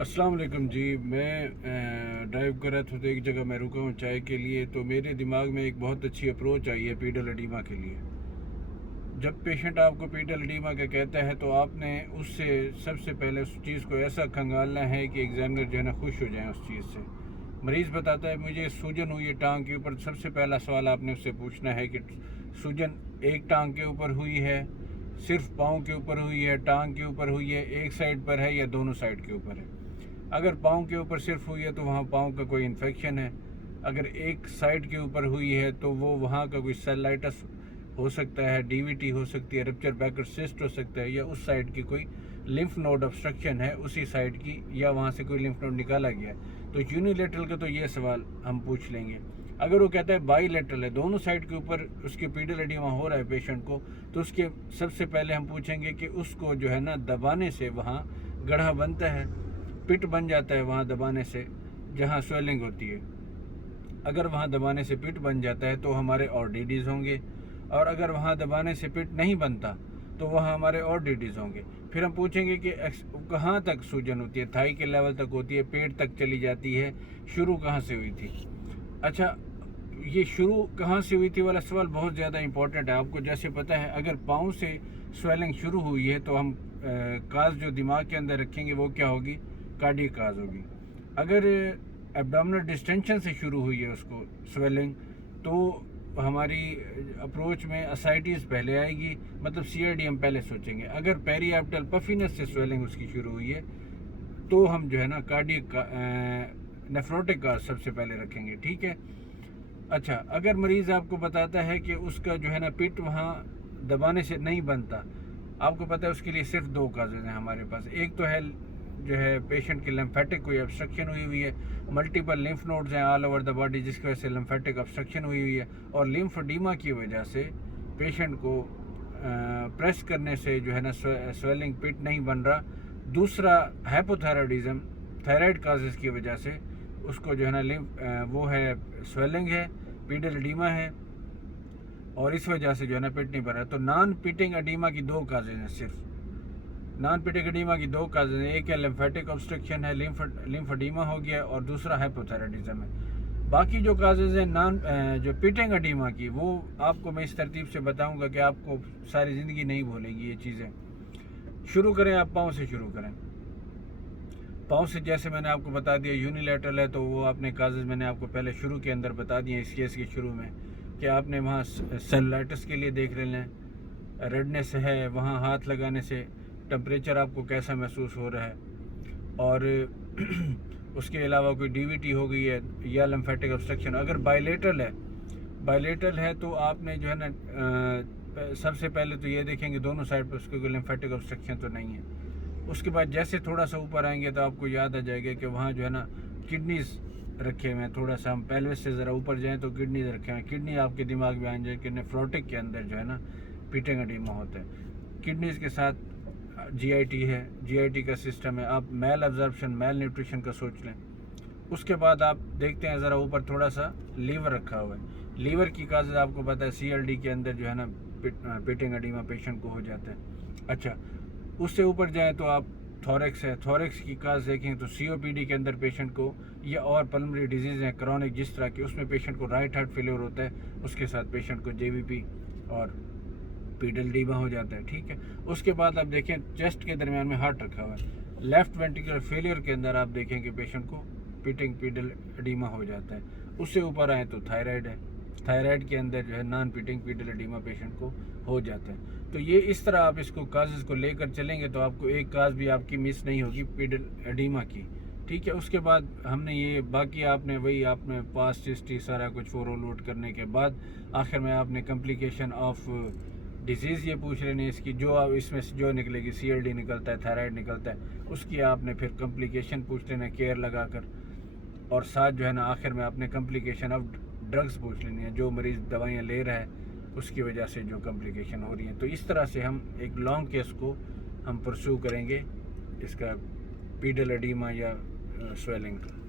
السلام علیکم جی. میں ڈرائیو کر رہا تھا تو ایک جگہ میں رکا ہوں چائے کے لیے. تو میرے دماغ میں ایک بہت اچھی اپروچ آئی ہے پیڈل ایڈیما کے لیے. جب پیشنٹ آپ کو پیڈل ایڈیما کا کہتا ہے تو آپ نے اس سے سب سے پہلے اس چیز کو ایسا کھنگالنا ہے کہ ایگزامنر جو ہے نا خوش ہو جائیں اس چیز سے. مریض بتاتا ہے مجھے سوجن ہوئی ہے ٹانگ کے اوپر. سب سے پہلا سوال آپ نے اس سے پوچھنا ہے کہ سوجن ایک ٹانگ کے اوپر ہوئی ہے, صرف پاؤں کے اوپر ہوئی ہے, ٹانگ کے اوپر ہوئی ہے, ایک سائڈ پر ہے یا دونوں سائڈ کے اوپر ہے. اگر پاؤں کے اوپر صرف ہوئی ہے تو وہاں پاؤں کا کوئی انفیکشن ہے. اگر ایک سائڈ کے اوپر ہوئی ہے تو وہاں کا کوئی سیلائٹس ہو سکتا ہے, ڈی وی ٹی ہو سکتی ہے, رپچر بیکر سسٹ ہو سکتا ہے, یا اس سائڈ کی کوئی لمف نوڈ obstruction ہے اسی سائڈ کی, یا وہاں سے کوئی لمف نوڈ نکالا گیا ہے. تو یونیلیٹرل کا تو یہ سوال ہم پوچھ لیں گے. اگر وہ کہتا ہے بائی لیٹرل ہے, دونوں سائڈ کے اوپر اس کے پیڈل ایڈیما ہو رہا ہے پیشنٹ کو, تو اس کے سب سے پہلے ہم پوچھیں گے کہ اس کو جو ہے نا دبانے سے وہاں گڑھا بنتا ہے, پٹ بن جاتا ہے وہاں دبانے سے جہاں سویلنگ ہوتی ہے. اگر وہاں دبانے سے پٹ بن جاتا ہے تو ہمارے اور ڈی ڈیز ہوں گے, اور اگر وہاں دبانے سے پٹ نہیں بنتا تو وہاں ہمارے اور ڈی ڈیز ہوں گے. پھر ہم پوچھیں گے کہ کہاں تک سوجن ہوتی ہے. تھائی کے لیول تک ہوتی ہے, پیٹ تک چلی جاتی ہے, شروع کہاں سے ہوئی تھی. اچھا, یہ شروع کہاں سے ہوئی تھی والا سوال بہت زیادہ امپورٹنٹ ہے. آپ کو جیسے پتہ ہے اگر پاؤں سے سویلنگ شروع ہوئی ہے تو ہم کاز جو دماغ کے اندر رکھیں گے وہ کیا ہوگی, کارڈیک کاز ہوگی. اگر ایبڈومنل ڈسٹینشن سے شروع ہوئی ہے اس کو سویلنگ, تو ہماری اپروچ میں اسائٹیز پہلے آئے گی, مطلب سی آر ڈی ہم پہلے سوچیں گے. اگر پیری ایپٹل پفینس سے سویلنگ اس کی شروع ہوئی ہے تو ہم جو ہے نا کارڈیک نیفروٹک کاز سب سے پہلے رکھیں گے. ٹھیک ہے. اچھا, اگر مریض آپ کو بتاتا ہے کہ اس کا جو ہے نا پٹ وہاں دبانے سے نہیں بنتا, آپ کو پتہ ہے اس کے لیے صرف دو کازز ہیں ہمارے پاس. ایک تو ہے جو ہے پیشنٹ کی لمفیٹک کوئی obstruction ہوئی ہے, ملٹیپل لمف نوڈز ہیں آل اوور دا باڈی جس کی وجہ سے لمفیٹک obstruction ہوئی ہے, اور لمفڈیما کی وجہ سے پیشنٹ کو پریس کرنے سے جو ہے نا سویلنگ پٹ نہیں بن رہا. دوسرا ہائپوتھائرائڈزم, تھائرائڈ کازز کی وجہ سے اس کو جو ہے نا وہ ہے سویلنگ ہے, پیڈل ایڈیما ہے, اور اس وجہ سے جو ہے نا پٹ نہیں بن رہا. تو نان پیٹنگ ایڈیما کی دو کازز ہیں, صرف نان پیٹنگ ایڈیما کی دو کازز ہیں. ایک ہے لمفیٹک obstruction ہے, لمفڈیما ہو گیا, اور دوسرا ہائپوتھائرائڈزم ہے. باقی جو کازز ہیں جو پیٹنگ ایڈیما کی, وہ آپ کو میں اس ترتیب سے بتاؤں گا کہ آپ کو ساری زندگی نہیں بھولیں گی یہ چیزیں. شروع کریں, آپ پاؤں سے شروع کریں. پاؤں سے جیسے میں نے آپ کو بتا دیا یونیلیٹرل ہے, تو وہ اپنے کازز میں نے آپ کو پہلے شروع کے اندر بتا دیے اس کیس کے شروع میں, کہ آپ نے وہاں سیلولائٹس کے لیے دیکھ لیں, ریڈنس ہے وہاں ہاتھ لگانے سے, ٹمپریچر آپ کو کیسا محسوس ہو رہا ہے, اور اس کے علاوہ کوئی ڈی وی ٹی ہو گئی ہے یا لمفیٹک obstruction. اگر بائیلیٹرل ہے تو آپ نے جو ہے نا سب سے پہلے تو یہ دیکھیں گے دونوں سائڈ پہ اس کو کوئی لمفیٹک obstruction تو نہیں ہے. اس کے بعد جیسے تھوڑا سا اوپر آئیں گے تو آپ کو یاد آ جائے گا کہ وہاں جو ہے نا کڈنیز رکھے ہوئے ہیں. تھوڑا سا ہم پیلوس سے ذرا اوپر جائیں تو کڈنیز رکھے ہوئے ہیں. کڈنی آپ کے دماغ میں آ جائے کہ نیفروٹک کے اندر جو ہے نا پیٹنگ ایڈیما ہوتا ہے. کڈنیز کے ساتھ جی آئی ٹی ہے, جی آئی ٹی کا سسٹم ہے. آپ میل ایبزارپشن, میل نیوٹریشن کا سوچ لیں. اس کے بعد آپ دیکھتے ہیں ذرا اوپر تھوڑا سا لیور رکھا ہوا ہے. لیور کی کازز آپ کو پتہ ہے سی ایل ڈی کے اندر جو ہے نا پیٹنگ ایڈیما پیشنٹ کو ہو جاتا ہے. اچھا, اس سے اوپر جائیں تو آپ تھورکس ہے, تھورکس کی کاز دیکھیں تو سی او پی ڈی کے اندر پیشنٹ کو, یا اور پلمنری ڈیزیز ہیں کرونک جس طرح کی, اس میں پیشنٹ کو رائٹ ہارٹ فیلئر ہوتا ہے, اس کے ساتھ پیشنٹ کو جے وی پی اور پیڈل ایڈیما ہو جاتا ہے. ٹھیک ہے. اس کے بعد آپ دیکھیں چیسٹ کے درمیان میں ہارٹ رکھا ہوا ہے. لیفٹ وینٹریکولر فیلئر کے اندر آپ دیکھیں کہ پیشنٹ کو پیٹنگ پیڈل ایڈیما ہو جاتا ہے. اس سے اوپر آئیں تو تھائرائڈ ہے, تھائرائڈ کے اندر جو ہے naan painting pedal oedema patient کو ہو جاتا ہے. تو یہ اس طرح آپ اس کو کازز کو لے کر چلیں گے تو آپ کو ایک کاز بھی آپ کی مس نہیں ہوگی پیڈل ایڈیما کی. ٹھیک ہے. اس کے بعد ہم نے یہ باقی آپ نے پاسٹ ہسٹری سارا کچھ فورو لوڈ کرنے کے بعد آخر میں آپ نے کمپلیکیشن آف ڈیزیز یہ پوچھ رہے ہیں اس کی, جو آپ اس میں سے جو نکلے گی, سی ایل ڈی نکلتا ہے, تھائرائڈ نکلتا ہے, اس کی آپ نے پھر کمپلیکیشن پوچھ لینا کیئر لگا کر, اور ساتھ جو ہے نا آخر میں آپ نے کمپلیکیشن آف ڈرگس پوچھ لینی ہے, جو مریض دوائیاں لے رہا ہے اس کی وجہ سے جو کمپلیکیشن ہو رہی ہیں. تو اس طرح سے ہم ایک لانگ کیس کو ہم پرسو کریں گے اس کا پیڈل ایڈیما یا سویلنگ کا.